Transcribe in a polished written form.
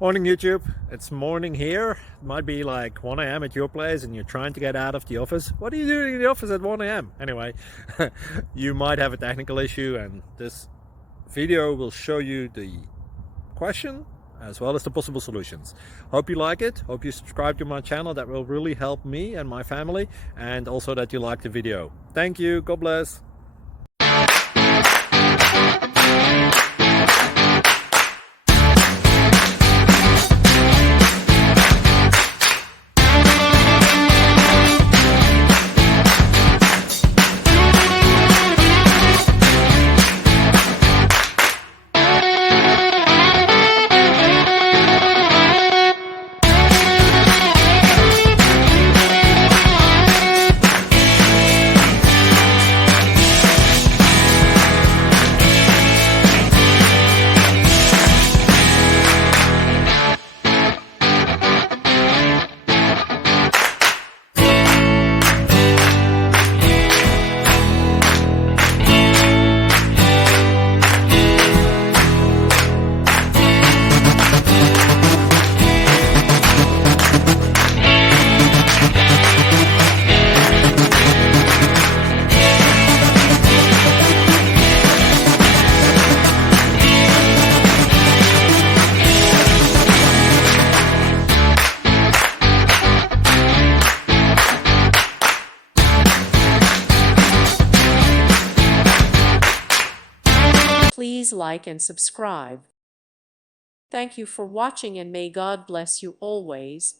Morning YouTube, it's morning here. It might be like 1 a.m. at your place and you're trying to get out of the office. What are you doing in the office at 1 a.m.? Anyway, you might have a technical issue and this video will show you the question as well as the possible solutions. Hope you like it, hope you subscribe to my channel. That will really help me and my family, and also that you like the video. Thank you, God bless. Please like and subscribe. Thank you for watching, and may God bless you always.